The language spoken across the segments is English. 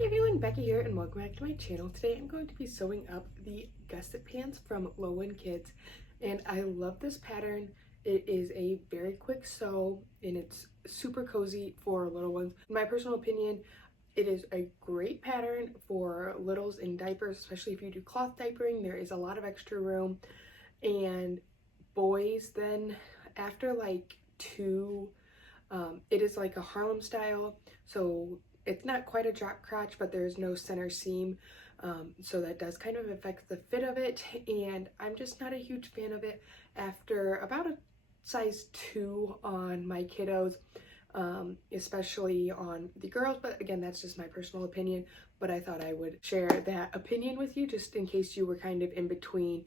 Hey everyone, Becky here and welcome back to my channel. Today I'm going to be sewing up the Gusset Pants from Lowland Kids, and I love this pattern. It is a very quick sew and it's super cozy for little ones. In my personal opinion, it is a great pattern for littles in diapers, especially if you do cloth diapering. There is a lot of extra room, and boys then after like two, it is like a Harlem style, so it's not quite a drop crotch, but there's no center seam, so that does kind of affect the fit of it, and I'm just not a huge fan of it after about a size 2 on my kiddos, especially on the girls. But again, that's just my personal opinion, but I thought I would share that opinion with you just in case you were kind of in between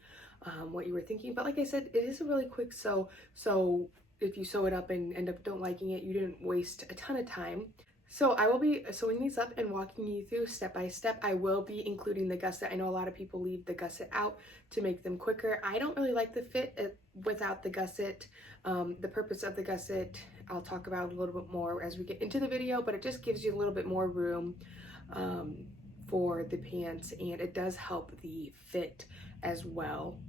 what you were thinking. But like I said, it is a really quick sew, so if you sew it up and end up don't liking it, you didn't waste a ton of time. So I will be sewing these up and walking you through step by step. I will be including the gusset. I know a lot of people leave the gusset out to make them quicker. I don't really like the fit without the gusset. The purpose of the gusset I'll talk about a little bit more as we get into the video, but it just gives you a little bit more room for the pants, and it does help the fit as well.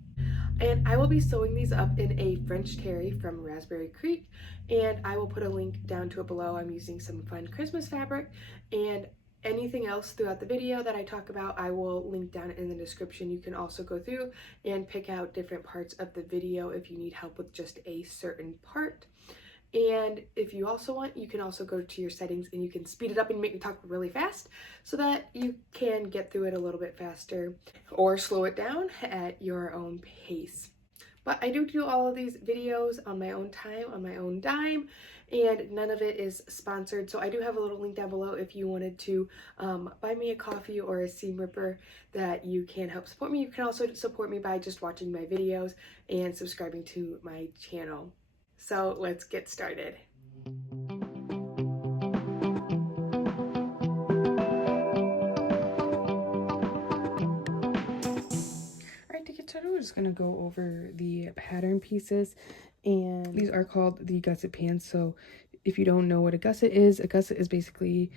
And I will be sewing these up in a French terry from Raspberry Creek, and I will put a link down to it below. I'm using some fun Christmas fabric, and anything else throughout the video that I talk about I will link down in the description. You can also go through and pick out different parts of the video if you need help with just a certain part. And if you also want, you can also go to your settings and you can speed it up and make me talk really fast so that you can get through it a little bit faster, or slow it down at your own pace. But I do all of these videos on my own time, on my own dime, and none of it is sponsored. So I do have a little link down below if you wanted to buy me a coffee or a seam ripper that you can help support me. You can also support me by just watching my videos and subscribing to my channel. So let's get started. Alright, to get started, we're just going to go over the pattern pieces, and these are called the Gusset Pants. So if you don't know what a gusset is basically,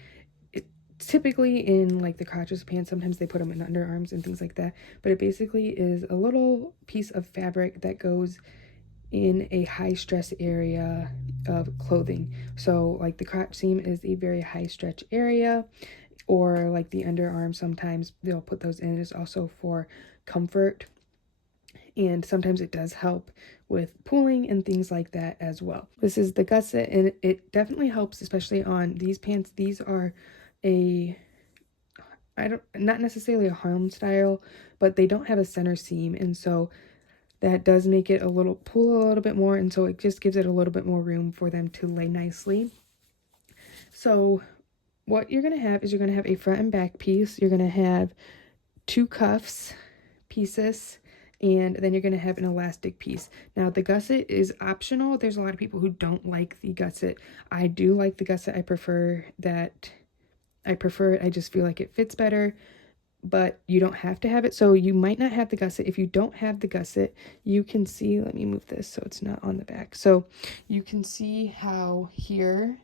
typically in like the crotches of pants, sometimes they put them in underarms and things like that, but it basically is a little piece of fabric that goes in a high stress area of clothing. So like the crotch seam is a very high stretch area, or like the underarm, sometimes they'll put those in. It's also for comfort, and sometimes it does help with pulling and things like that as well. This is the gusset, and it definitely helps, especially on these pants. These are not necessarily a Harlem style, but they don't have a center seam, and so that does make it pull a little bit more, and so it just gives it a little bit more room for them to lay nicely. So what you're going to have is you're going to have a front and back piece. You're going to have 2 cuffs pieces, and then you're going to have an elastic piece. Now the gusset is optional. There's a lot of people who don't like the gusset. I do like the gusset. I prefer it. I just feel like it fits better, but you don't have to have it. So you might not have the gusset. If you don't have the gusset, you can see, let me move this so it's not on the back. So you can see how here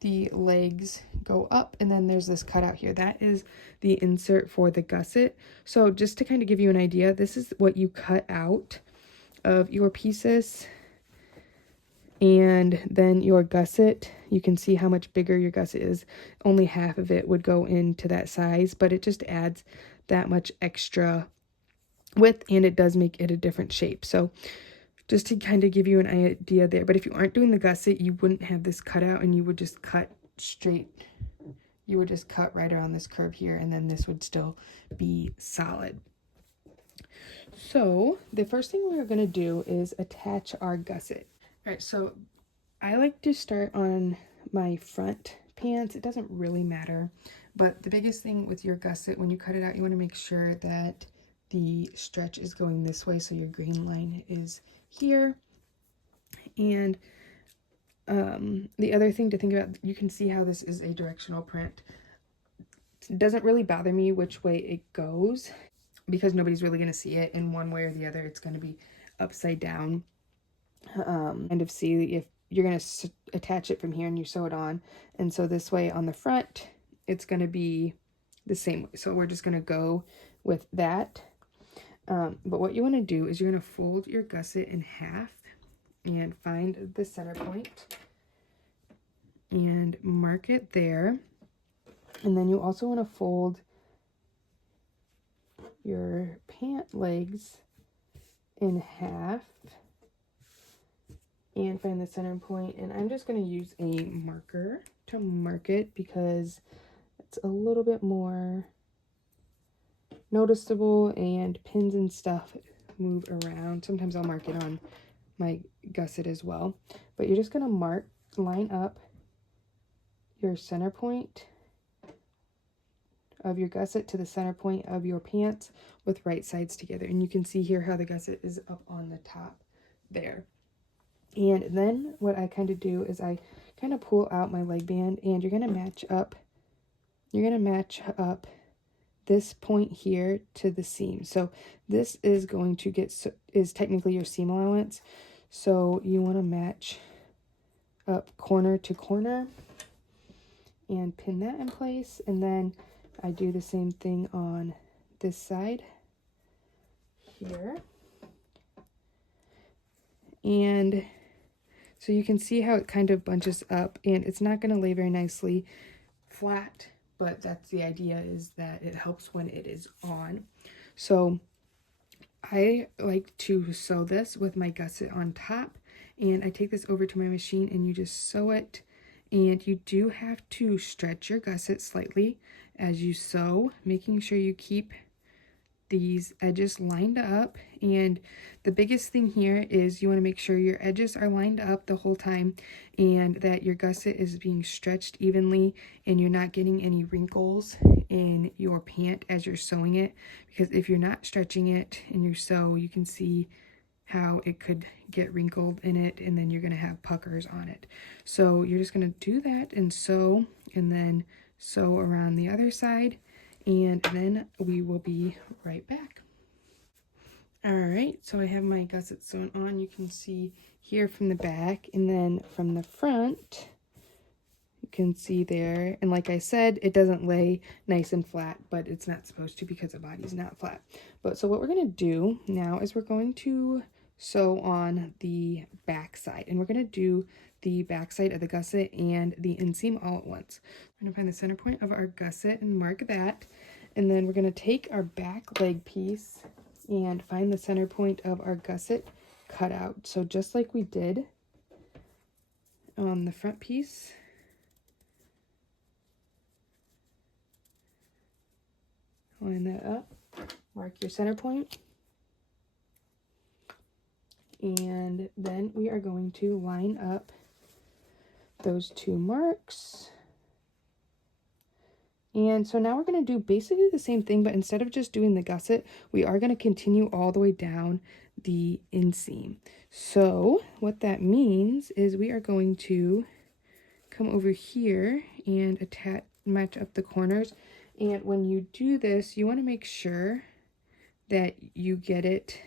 the legs go up, and then there's this cutout here. That is the insert for the gusset. So just to kind of give you an idea, this is what you cut out of your pieces. And then your gusset, you can see how much bigger your gusset is. Only half of it would go into that size, but it just adds that much extra width, and it does make it a different shape. So just to kind of give you an idea there. But if you aren't doing the gusset, you wouldn't have this cutout, and you would just cut straight. You would just cut right around this curve here, and then this would still be solid. So the first thing we're going to do is attach our gusset. All right, so I like to start on my front pants. It doesn't really matter, but the biggest thing with your gusset, when you cut it out, you want to make sure that the stretch is going this way, so your green line is here. And the other thing to think about, you can see how this is a directional print. It doesn't really bother me which way it goes, because nobody's really going to see it in one way or the other. It's going to be upside down. Kind of see if you're going to attach it from here and you sew it on, and so this way on the front it's going to be the same way. So we're just going to go with that. But what you want to do is you're going to fold your gusset in half and find the center point and mark it there. And then you also want to fold your pant legs in half and find the center point. And I'm just going to use a marker to mark it because it's a little bit more noticeable and pins and stuff move around. Sometimes I'll mark it on my gusset as well. But you're just going to line up your center point of your gusset to the center point of your pants with right sides together. And you can see here how the gusset is up on the top there. And then what I kind of do is I kind of pull out my leg band, and you're going to match up this point here to the seam. So this is going to is technically your seam allowance. So you want to match up corner to corner and pin that in place. And then I do the same thing on this side here. And so you can see how it kind of bunches up, and it's not going to lay very nicely flat, but that's the idea, is that it helps when it is on. So I like to sew this with my gusset on top, and I take this over to my machine and you just sew it. And you do have to stretch your gusset slightly as you sew, making sure you keep these edges lined up. And the biggest thing here is you want to make sure your edges are lined up the whole time and that your gusset is being stretched evenly and you're not getting any wrinkles in your pant as you're sewing it, because if you're not stretching it and you sew, you can see how it could get wrinkled in it, and then you're going to have puckers on it. So you're just going to do that and sew, and then sew around the other side, and then we will be right back. All right, so I have my gusset sewn on. You can see here from the back, and then from the front, you can see there. And like I said, it doesn't lay nice and flat, but it's not supposed to because the body's not flat. But so what we're going to do now is we're going to sew on the back side, and we're going to do the back side of the gusset and the inseam all at once. We're going to find the center point of our gusset and mark that, and then we're going to take our back leg piece and find the center point of our gusset cutout. So just like we did on the front piece, line that up, mark your center point, and then we are going to line up those two marks. And so now we're going to do basically the same thing, but instead of just doing the gusset, we are going to continue all the way down the inseam. So what that means is we are going to come over here and match up the corners. And when you do this, you want to make sure that you get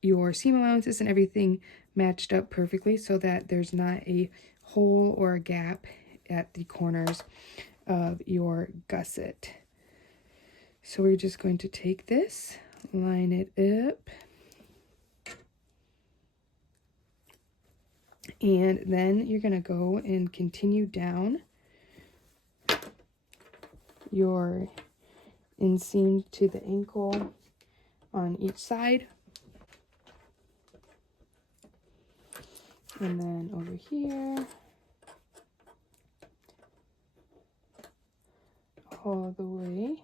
your seam allowances and everything matched up perfectly so that there's not a hole or a gap at the corners of your gusset. So we're just going to take this, line it up, and then you're going to go and continue down your inseam to the ankle on each side, and then over here all the way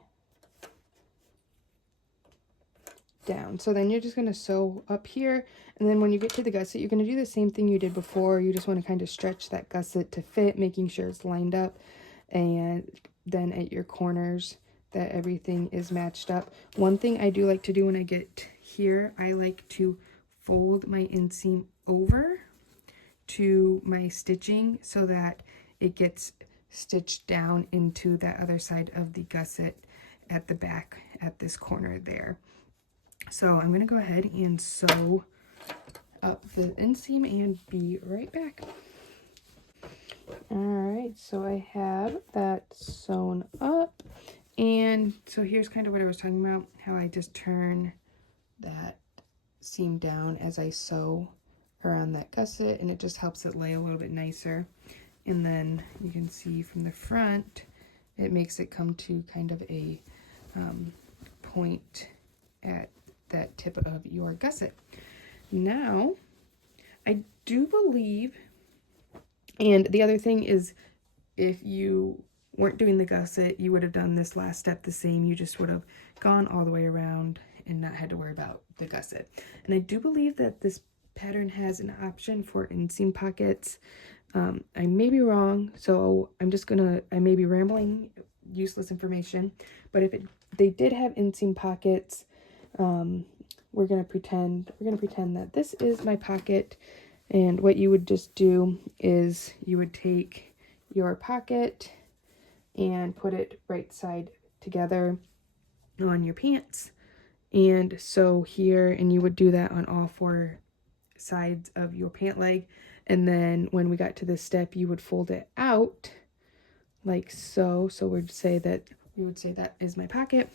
down. So then you're just going to sew up here, and then when you get to the gusset, you're going to do the same thing you did before. You just want to kind of stretch that gusset to fit, making sure it's lined up, and then at your corners that everything is matched up. One thing I do like to do when I get here, I like to fold my inseam over to my stitching so that it gets stitched down into that other side of the gusset at the back at this corner there. So I'm going to go ahead and sew up the inseam and be right back. All right, so I have that sewn up, And so here's kind of what I was talking about, how I just turn that seam down as I sew around that gusset, and it just helps it lay a little bit nicer. And then you can see from the front, it makes it come to kind of a point at that tip of your gusset. Now, I do believe, and the other thing is, if you weren't doing the gusset, you would have done this last step the same. You just would have gone all the way around and not had to worry about the gusset. And I do believe that this pattern has an option for inseam pockets. I may be wrong, so I may be rambling useless information, but if they did have inseam pockets, we're gonna pretend that this is my pocket, and what you would just do is you would take your pocket and put it right side together on your pants and sew here, and you would do that on all 4 sides of your pant leg. And then when we got to this step, you would fold it out like so. So we would say that is my pocket,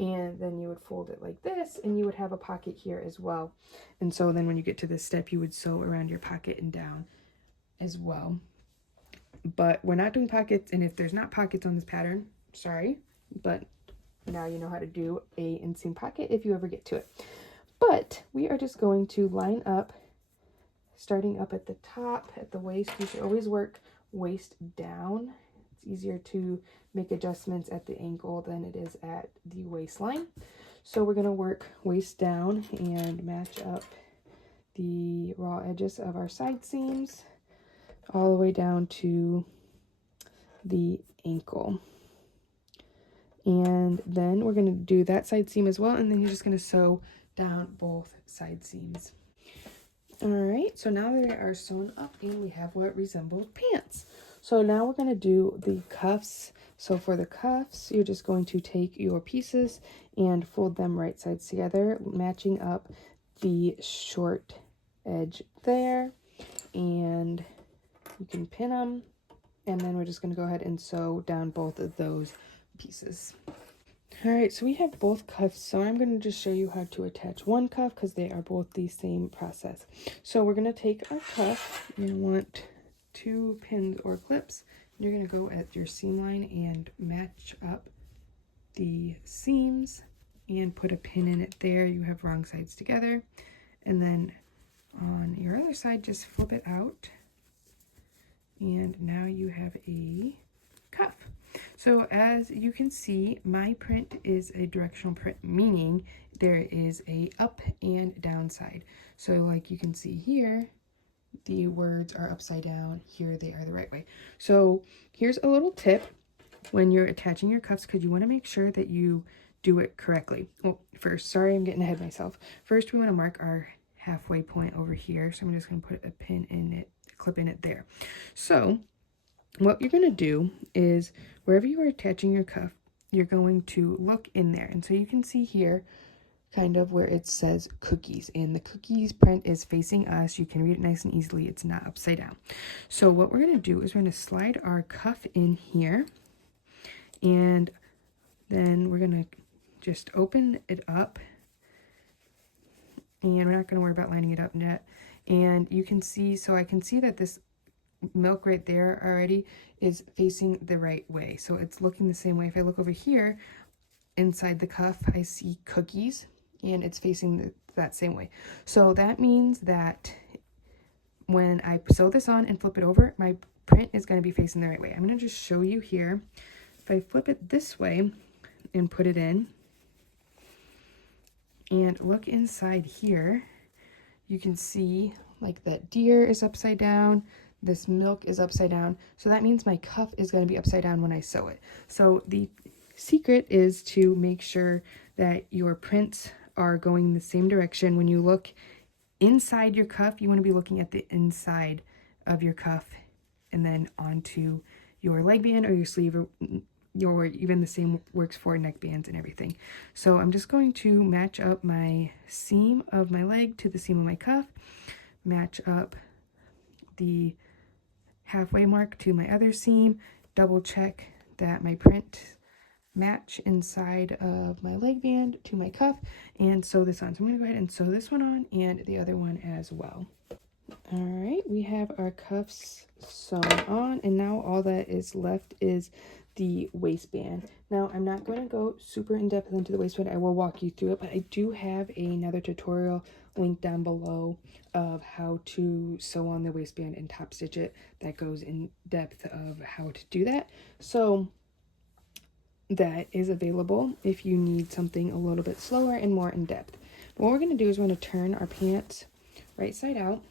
and then you would fold it like this, and you would have a pocket here as well. And so then when you get to this step, you would sew around your pocket and down as well. But we're not doing pockets, and if there's not pockets on this pattern, sorry, but now you know how to do a inseam pocket if you ever get to it. But we are just going to line up, starting up at the top, at the waist. You should always work waist down. It's easier to make adjustments at the ankle than it is at the waistline. So we're going to work waist down and match up the raw edges of our side seams all the way down to the ankle. And then we're going to do that side seam as well, and then you're just going to sew down both side seams. All right, so now they are sewn up and we have what resembles pants. So now we're going to do the cuffs. So for the cuffs, you're just going to take your pieces and fold them right sides together, matching up the short edge there, and you can pin them, and then we're just going to go ahead and sew down both of those pieces. All right, so we have both cuffs, so I'm going to just show you how to attach one cuff because they are both the same process. So we're going to take our cuff. You're going to want 2 pins or clips. You're going to go at your seam line and match up the seams and put a pin in it there. You have wrong sides together. And then on your other side, just flip it out. And now you have a cuff. So as you can see, my print is a directional print, meaning there is a up and down side. So like you can see here, the words are upside down. Here they are the right way. So here's a little tip when you're attaching your cuffs, because you want to make sure that you do it correctly. Well, first, sorry, I'm getting ahead of myself. First, we want to mark our halfway point over here. So I'm just going to put a pin in it, clip in it there. So what you're going to do is wherever you are attaching your cuff, you're going to look in there. And so you can see here kind of where it says cookies, and the cookies print is facing us. You can read it nice and easily. It's not upside down. So what we're going to do is we're going to slide our cuff in here, and then we're going to just open it up, and we're not going to worry about lining it up yet. And you can see, so I can see that this milk right there already is facing the right way, so it's looking the same way. If I look over here inside the cuff, I see cookies, and it's facing that same way. So that means that when I sew this on and flip it over, my print is going to be facing the right way. I'm going to just show you here. If I flip it this way and put it in and look inside here, you can see like that deer is upside down, this milk is upside down. So that means my cuff is going to be upside down when I sew it. So the secret is to make sure that your prints are going the same direction. When you look inside your cuff, you want to be looking at the inside of your cuff and then onto your leg band or your sleeve, or even the same works for neck bands and everything. So I'm just going to match up my seam of my leg to the seam of my cuff, match up the halfway mark to my other seam, double check that my print match inside of my leg band to my cuff and sew this on. So I'm going to go ahead and sew this one on and the other one as well. All right, we have our cuffs sewn on, and now all that is left is the waistband. Now, I'm not going to go super in depth into the waistband. I will walk you through it, but I do have another tutorial linked down below of how to sew on the waistband and top stitch it that goes in depth of how to do that. So that is available if you need something a little bit slower and more in depth. What we're going to do is we're going to turn our pants right side out.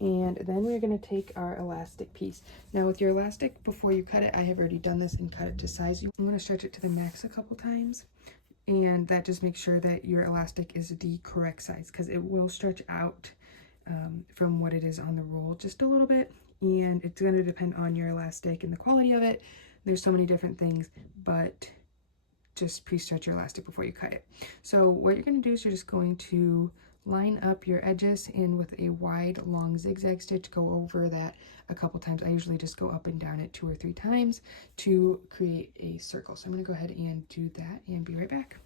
And then we're going to take our elastic piece. Now with your elastic, before you cut it, I have already done this and cut it to size. I'm going to stretch it to the max a couple times. And that just makes sure that your elastic is the correct size, because it will stretch out from what it is on the roll just a little bit. And it's going to depend on your elastic and the quality of it. There's so many different things, but just pre-stretch your elastic before you cut it. So what you're going to do is you're just going to line up your edges in with a wide long zigzag stitch. Go over that a couple times. I usually just go up and down it 2 or 3 times to create a circle. So I'm going to go ahead and do that and be right back.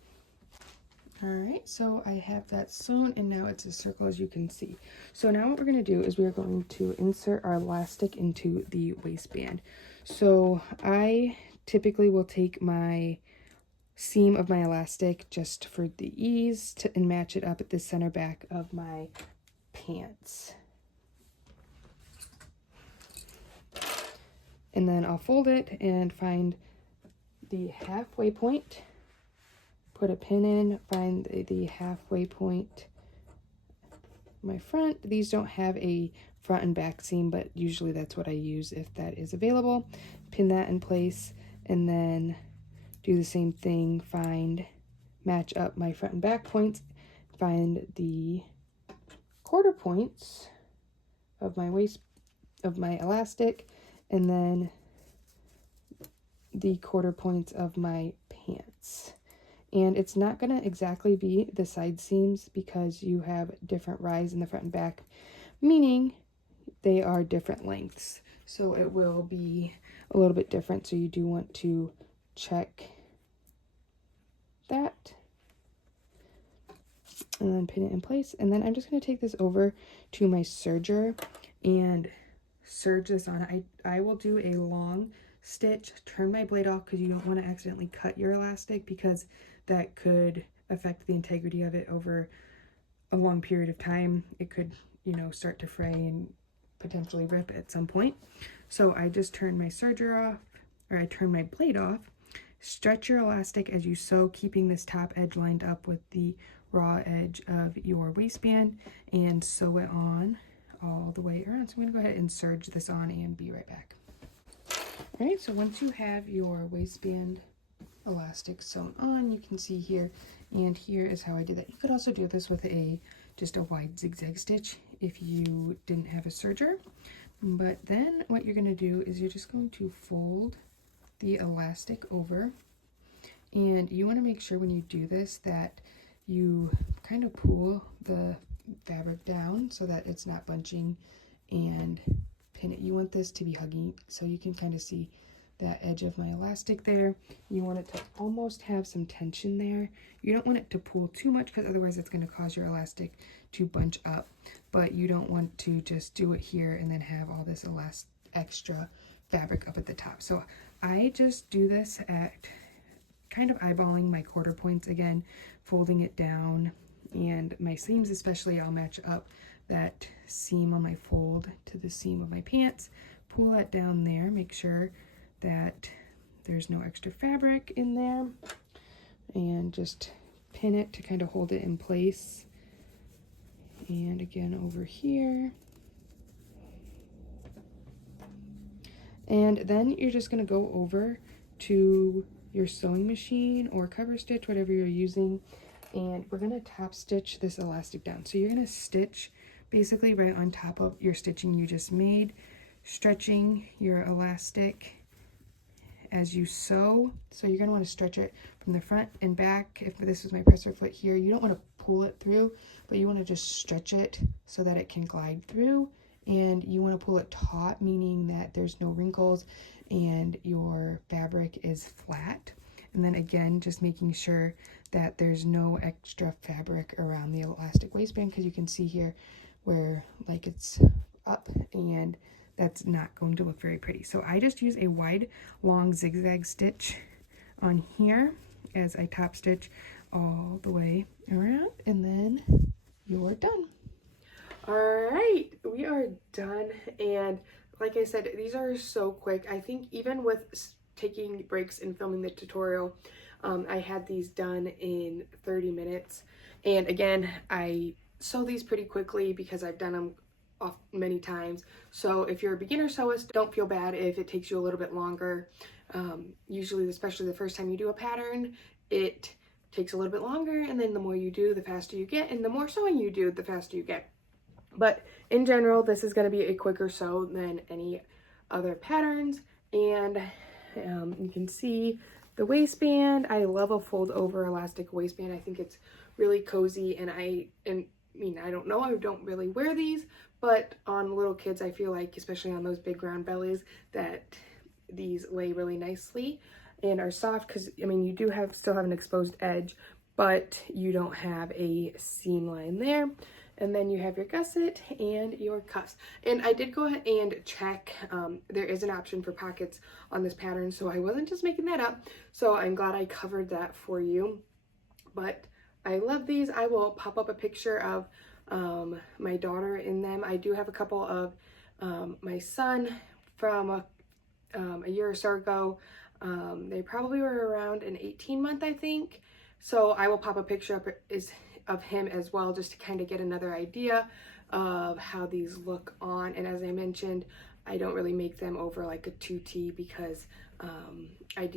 All right, so I have that sewn and now it's a circle, as you can see. So now what we're going to do is we are going to insert our elastic into the waistband. So I typically will take my seam of my elastic just for the ease and match it up at the center back of my pants. And then I'll fold it and find the halfway point, put a pin in, find the halfway point, my front. These don't have a front and back seam, but usually that's what I use if that is available. Pin that in place and then do the same thing, match up my front and back points, find the quarter points of my elastic, and then the quarter points of my pants. And it's not going to exactly be the side seams because you have different rise in the front and back, meaning they are different lengths. So it will be a little bit different. So you do want to check that and then pin it in place. And then I'm just going to take this over to my serger and serge this on. I will do a long stitch, turn my blade off because you don't want to accidentally cut your elastic, because that could affect the integrity of it over a long period of time. It could, start to fray and potentially rip at some point. So I just turn my serger off, or I turn my blade off. Stretch your elastic as you sew, keeping this top edge lined up with the raw edge of your waistband, and sew it on all the way around. So I'm going to go ahead and serge this on and be right back. All right, so once you have your waistband elastic sewn on, you can see here, and here is how I did that. You could also do this with just a wide zigzag stitch if you didn't have a serger. But then what you're going to do is you're just going to fold the elastic over, and you want to make sure when you do this that you kind of pull the fabric down so that it's not bunching, and pin it. You want this to be hugging, so you can kind of see that edge of my elastic there. You want it to almost have some tension there. You don't want it to pull too much because otherwise it's going to cause your elastic to bunch up, but you don't want to just do it here and then have all this extra fabric up at the top. So I just do this at kind of eyeballing my quarter points again, folding it down, and my seams especially, I'll match up that seam on my fold to the seam of my pants, pull that down there, make sure that there's no extra fabric in there, and just pin it to kind of hold it in place. And again over here. And then you're just going to go over to your sewing machine or cover stitch, whatever you're using, and we're going to top stitch this elastic down. So you're going to stitch basically right on top of your stitching you just made, stretching your elastic as you sew. So you're going to want to stretch it from the front and back. If this was my presser foot here, you don't want to pull it through, but you want to just stretch it so that it can glide through and you want to pull it taut, meaning that there's no wrinkles and your fabric is flat. And then again, just making sure that there's no extra fabric around the elastic waistband, because you can see here where like it's up, and that's not going to look very pretty. So I just use a wide long zigzag stitch on here as I top stitch all the way around, and then you're done. All right, we are done. And like I said, these are so quick. I think even with taking breaks and filming the tutorial, I had these done in 30 minutes. And again, I sew these pretty quickly because I've done them off many times. So if you're a beginner sewist, don't feel bad if it takes you a little bit longer. Usually, especially the first time you do a pattern, it takes a little bit longer, and then the more you do, the faster you get, and the more sewing you do, the faster you get. But in general, this is going to be a quicker sew than any other patterns. And you can see the waistband. I love a fold over elastic waistband. I think it's really cozy, and I mean, I don't know, I don't really wear these, but on little kids, I feel like, especially on those big round bellies, that these lay really nicely and are soft, because I mean, you do still have an exposed edge, but you don't have a seam line there. And then you have your gusset and your cuffs. And I did go ahead and check, there is an option for pockets on this pattern, so I wasn't just making that up. So I'm glad I covered that for you. But I love these. I will pop up a picture of my daughter in them. I do have a couple of my son from a year or so ago. They probably were around an 18-month, I think. So I will pop a picture up of him as well, just to kind of get another idea of how these look on. And as I mentioned, I don't really make them over like a 2T because I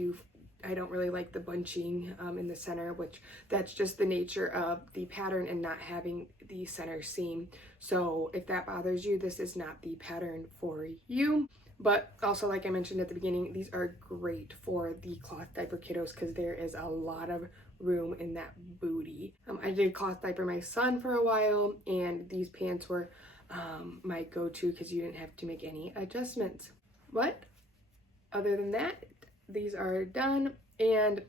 don't really like the bunching in the center, which that's just the nature of the pattern and not having the center seam. So if that bothers you, this is not the pattern for you. But also, like I mentioned at the beginning, these are great for the cloth diaper kiddos because there is a lot of room in that booty. I did cloth diaper my son for a while, and these pants were my go-to because you didn't have to make any adjustments. But other than that, these are done. And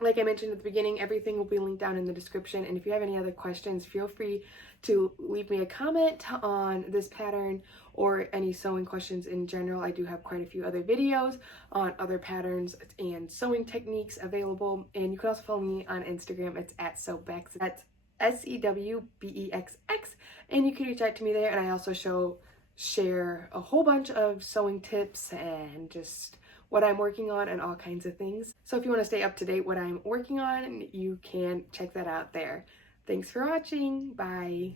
like I mentioned at the beginning, everything will be linked down in the description. And if you have any other questions, feel free to leave me a comment on this pattern or any sewing questions in general. I do have quite a few other videos on other patterns and sewing techniques available. And you can also follow me on Instagram. It's at Sewbexx. That's SEWBEXX. And you can reach out to me there. And I also share a whole bunch of sewing tips and just what I'm working on and all kinds of things. So if you want to stay up to date what I'm working on, you can check that out there. Thanks for watching. Bye.